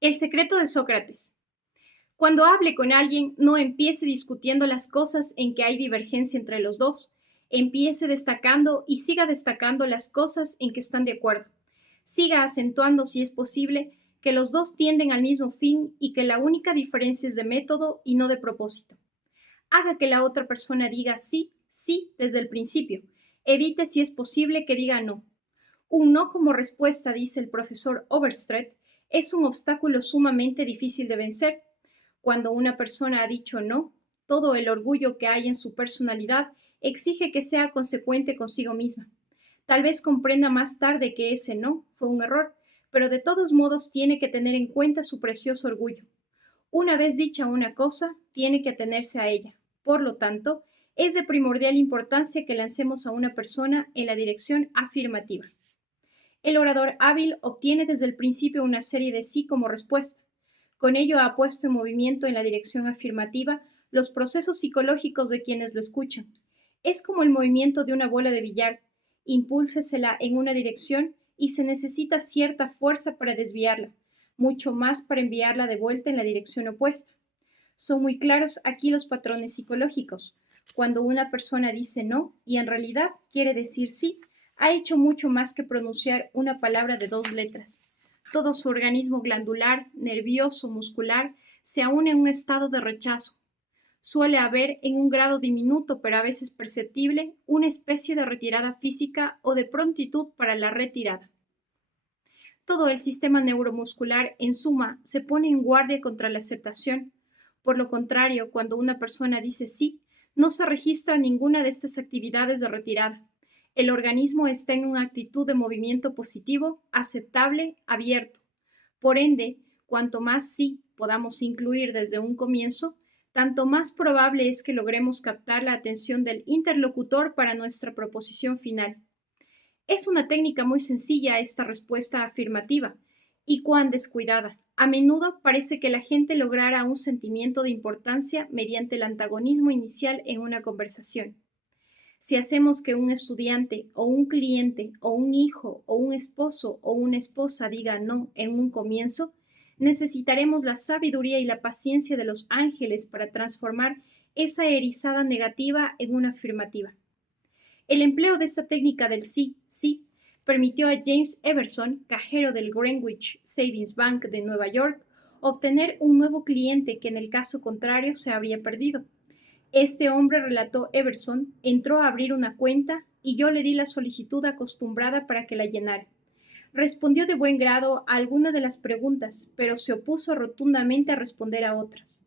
El secreto de Sócrates. Cuando hable con alguien, no empiece discutiendo las cosas en que hay divergencia entre los dos. Empiece destacando y siga destacando las cosas en que están de acuerdo. Siga acentuando, si es posible, que los dos tienden al mismo fin y que la única diferencia es de método y no de propósito. Haga que la otra persona diga sí, sí desde el principio. Evite, si es posible, que diga no. Un no como respuesta, dice el profesor Overstreet, es un obstáculo sumamente difícil de vencer. Cuando una persona ha dicho no, todo el orgullo que hay en su personalidad exige que sea consecuente consigo misma. Tal vez comprenda más tarde que ese no fue un error, pero de todos modos tiene que tener en cuenta su precioso orgullo. Una vez dicha una cosa, tiene que atenerse a ella. Por lo tanto, es de primordial importancia que lancemos a una persona en la dirección afirmativa. El orador hábil obtiene desde el principio una serie de sí como respuesta. Con ello ha puesto en movimiento en la dirección afirmativa los procesos psicológicos de quienes lo escuchan. Es como el movimiento de una bola de billar. Impúlsesela en una dirección y se necesita cierta fuerza para desviarla, mucho más para enviarla de vuelta en la dirección opuesta. Son muy claros aquí los patrones psicológicos. Cuando una persona dice no y en realidad quiere decir sí, ha hecho mucho más que pronunciar una palabra de dos letras. Todo su organismo glandular, nervioso, muscular, se une en un estado de rechazo. Suele haber, en un grado diminuto pero a veces perceptible, una especie de retirada física o de prontitud para la retirada. Todo el sistema neuromuscular, en suma, se pone en guardia contra la aceptación. Por lo contrario, cuando una persona dice sí, no se registra ninguna de estas actividades de retirada. El organismo está en una actitud de movimiento positivo, aceptable, abierto. Por ende, cuanto más sí podamos incluir desde un comienzo, tanto más probable es que logremos captar la atención del interlocutor para nuestra proposición final. Es una técnica muy sencilla esta respuesta afirmativa, y cuán descuidada. A menudo parece que la gente lograra un sentimiento de importancia mediante el antagonismo inicial en una conversación. Si hacemos que un estudiante o un cliente o un hijo o un esposo o una esposa diga no en un comienzo, necesitaremos la sabiduría y la paciencia de los ángeles para transformar esa erizada negativa en una afirmativa. El empleo de esta técnica del sí, sí, permitió a James Everson, cajero del Greenwich Savings Bank de Nueva York, obtener un nuevo cliente que en el caso contrario se habría perdido. Este hombre, relató Everson, entró a abrir una cuenta y yo le di la solicitud acostumbrada para que la llenara. Respondió de buen grado a alguna de las preguntas, pero se opuso rotundamente a responder a otras.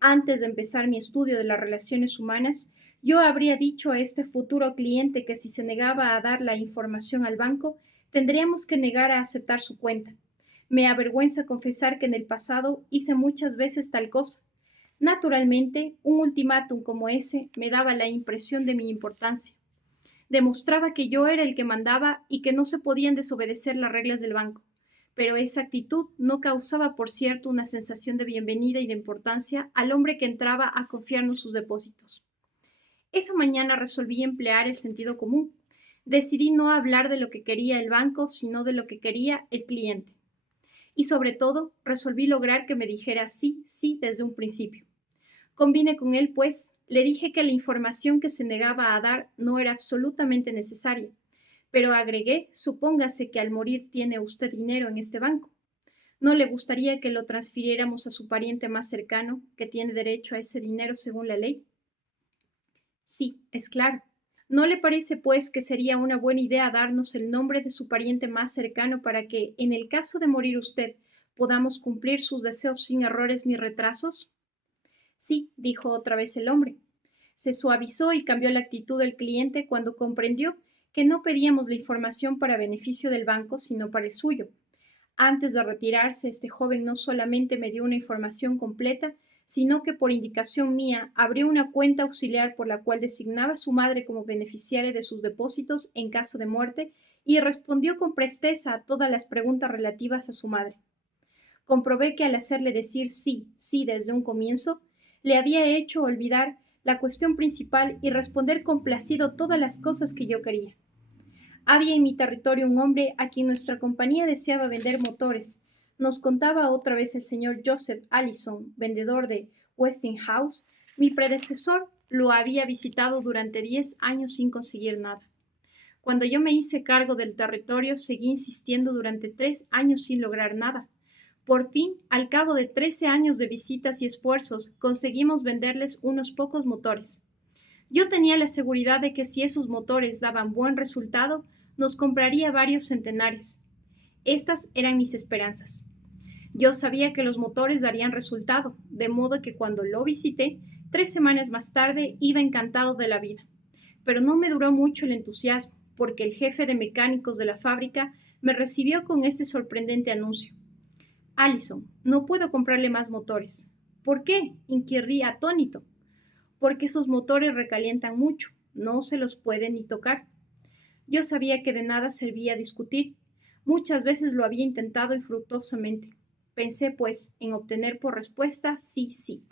Antes de empezar mi estudio de las relaciones humanas, yo habría dicho a este futuro cliente que si se negaba a dar la información al banco, tendríamos que negar a aceptar su cuenta. Me avergüenza confesar que en el pasado hice muchas veces tal cosa. Naturalmente, un ultimátum como ese me daba la impresión de mi importancia. Demostraba que yo era el que mandaba y que no se podían desobedecer las reglas del banco. Pero esa actitud no causaba, por cierto, una sensación de bienvenida y de importancia al hombre que entraba a confiarnos sus depósitos. Esa mañana resolví emplear el sentido común. Decidí no hablar de lo que quería el banco, sino de lo que quería el cliente. Y sobre todo, resolví lograr que me dijera sí, sí desde un principio. Convine con él, pues, le dije que la información que se negaba a dar no era absolutamente necesaria, pero agregué, supóngase que al morir tiene usted dinero en este banco. ¿No le gustaría que lo transfiriéramos a su pariente más cercano, que tiene derecho a ese dinero según la ley? Sí, es claro. ¿No le parece, pues, que sería una buena idea darnos el nombre de su pariente más cercano para que, en el caso de morir usted, podamos cumplir sus deseos sin errores ni retrasos? Sí, dijo otra vez el hombre. Se suavizó y cambió la actitud del cliente cuando comprendió que no pedíamos la información para beneficio del banco, sino para el suyo. Antes de retirarse, este joven no solamente me dio una información completa, sino que por indicación mía abrió una cuenta auxiliar por la cual designaba a su madre como beneficiaria de sus depósitos en caso de muerte y respondió con presteza a todas las preguntas relativas a su madre. Comprobé que al hacerle decir sí, sí desde un comienzo, le había hecho olvidar la cuestión principal y responder complacido todas las cosas que yo quería. Había en mi territorio un hombre a quien nuestra compañía deseaba vender motores. Nos contaba otra vez el señor Joseph Allison, vendedor de Westinghouse. Mi predecesor lo había visitado durante 10 años sin conseguir nada. Cuando yo me hice cargo del territorio, seguí insistiendo durante 3 años sin lograr nada. Por fin, al cabo de 13 años de visitas y esfuerzos, conseguimos venderles unos pocos motores. Yo tenía la seguridad de que si esos motores daban buen resultado, nos compraría varios centenares. Estas eran mis esperanzas. Yo sabía que los motores darían resultado, de modo que cuando lo visité, 3 semanas más tarde, iba encantado de la vida. Pero no me duró mucho el entusiasmo, porque el jefe de mecánicos de la fábrica me recibió con este sorprendente anuncio. Allison, no puedo comprarle más motores. ¿Por qué? Inquirí atónito. Porque esos motores recalientan mucho, no se los puede ni tocar. Yo sabía que de nada servía discutir. Muchas veces lo había intentado infructuosamente. Pensé, pues, en obtener por respuesta sí, sí.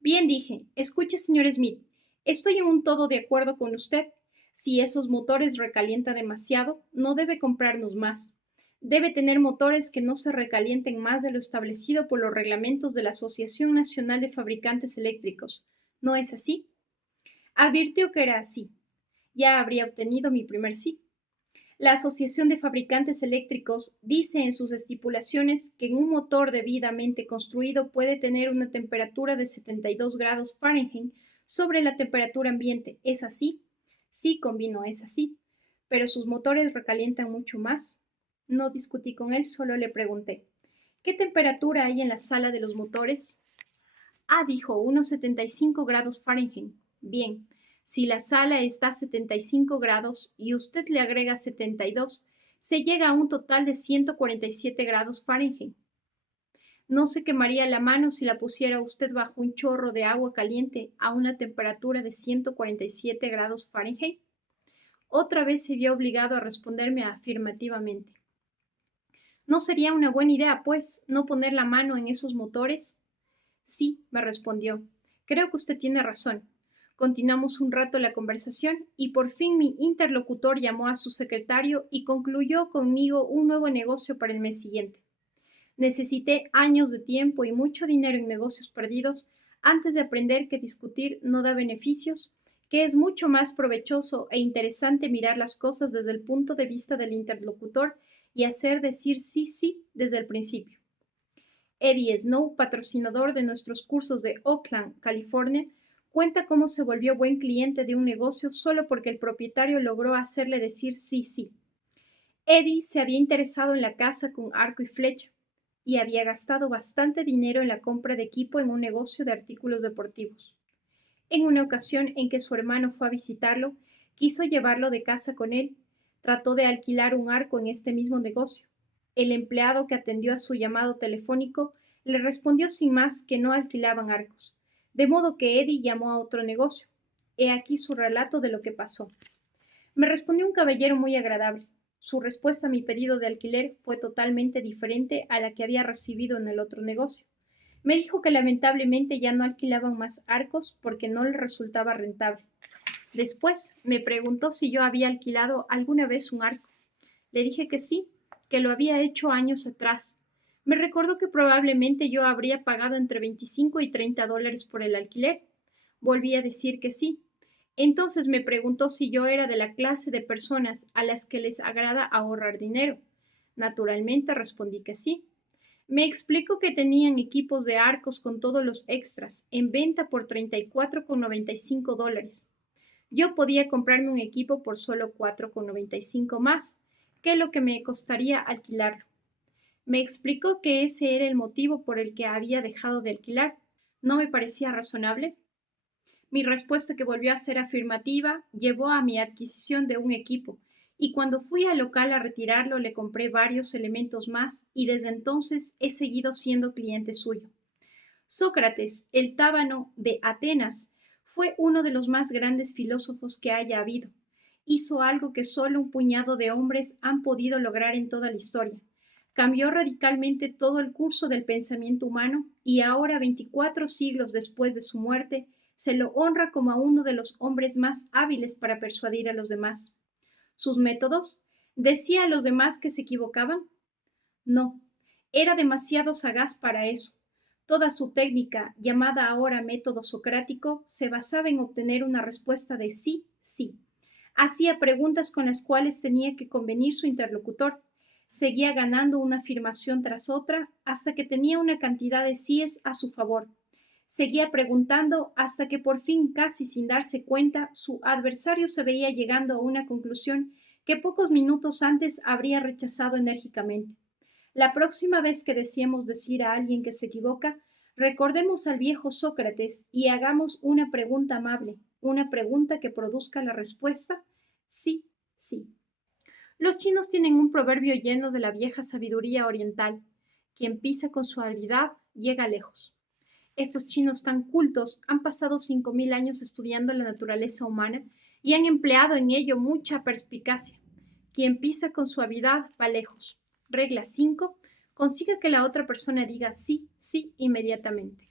Bien, dije, escuche, señor Smith, estoy en un todo de acuerdo con usted. Si esos motores recalientan demasiado, no debe comprarnos más. Debe tener motores que no se recalienten más de lo establecido por los reglamentos de la Asociación Nacional de Fabricantes Eléctricos. ¿No es así? Advirtió que era así. Ya habría obtenido mi primer sí. La Asociación de Fabricantes Eléctricos dice en sus estipulaciones que un motor debidamente construido puede tener una temperatura de 72 grados Fahrenheit sobre la temperatura ambiente. ¿Es así? Sí, convino, es así. Pero sus motores recalientan mucho más. No discutí con él, solo le pregunté, ¿qué temperatura hay en la sala de los motores? Ah, dijo, unos 75 grados Fahrenheit. Bien, si la sala está a 75 grados y usted le agrega 72, se llega a un total de 147 grados Fahrenheit. ¿No se quemaría la mano si la pusiera usted bajo un chorro de agua caliente a una temperatura de 147 grados Fahrenheit? Otra vez se vio obligado a responderme afirmativamente. ¿No sería una buena idea, pues, no poner la mano en esos motores? Sí, me respondió. Creo que usted tiene razón. Continuamos un rato la conversación y por fin mi interlocutor llamó a su secretario y concluyó conmigo un nuevo negocio para el mes siguiente. Necesité años de tiempo y mucho dinero en negocios perdidos antes de aprender que discutir no da beneficios, que es mucho más provechoso e interesante mirar las cosas desde el punto de vista del interlocutor y hacer decir sí, sí desde el principio. Eddie Snow, patrocinador de nuestros cursos de Oakland, California, cuenta cómo se volvió buen cliente de un negocio solo porque el propietario logró hacerle decir sí, sí. Eddie se había interesado en la casa con arco y flecha y había gastado bastante dinero en la compra de equipo en un negocio de artículos deportivos. En una ocasión en que su hermano fue a visitarlo, quiso llevarlo de casa con él. Trató de alquilar un arco en este mismo negocio. El empleado que atendió a su llamado telefónico le respondió sin más que no alquilaban arcos, de modo que Eddie llamó a otro negocio. He aquí su relato de lo que pasó. Me respondió un caballero muy agradable. Su respuesta a mi pedido de alquiler fue totalmente diferente a la que había recibido en el otro negocio. Me dijo que lamentablemente ya no alquilaban más arcos porque no le resultaba rentable. Después me preguntó si yo había alquilado alguna vez un arco. Le dije que sí, que lo había hecho años atrás. Me recordó que probablemente yo habría pagado entre 25 y 30 dólares por el alquiler. Volví a decir que sí. Entonces me preguntó si yo era de la clase de personas a las que les agrada ahorrar dinero. Naturalmente respondí que sí. Me explicó que tenían equipos de arcos con todos los extras en venta por 34,95 dólares. Yo podía comprarme un equipo por solo 4,95 más que lo que me costaría alquilarlo. Me explicó que ese era el motivo por el que había dejado de alquilar. ¿No me parecía razonable? Mi respuesta, que volvió a ser afirmativa, llevó a mi adquisición de un equipo, y cuando fui al local a retirarlo le compré varios elementos más y desde entonces he seguido siendo cliente suyo. Sócrates, el tábano de Atenas, fue uno de los más grandes filósofos que haya habido. Hizo algo que solo un puñado de hombres han podido lograr en toda la historia. Cambió radicalmente todo el curso del pensamiento humano y ahora, 24 siglos después de su muerte, se lo honra como a uno de los hombres más hábiles para persuadir a los demás. ¿Sus métodos? ¿Decía a los demás que se equivocaban? No. Era demasiado sagaz para eso. Toda su técnica, llamada ahora método socrático, se basaba en obtener una respuesta de sí, sí. Hacía preguntas con las cuales tenía que convenir su interlocutor. Seguía ganando una afirmación tras otra hasta que tenía una cantidad de síes a su favor. Seguía preguntando hasta que por fin, casi sin darse cuenta, su adversario se veía llegando a una conclusión que pocos minutos antes habría rechazado enérgicamente. La próxima vez que deseemos decir a alguien que se equivoca, recordemos al viejo Sócrates y hagamos una pregunta amable, una pregunta que produzca la respuesta sí, sí. Los chinos tienen un proverbio lleno de la vieja sabiduría oriental: quien pisa con suavidad llega lejos. Estos chinos tan cultos han pasado 5.000 años estudiando la naturaleza humana y han empleado en ello mucha perspicacia. Quien pisa con suavidad va lejos. Regla 5. Consiga que la otra persona diga sí, sí inmediatamente.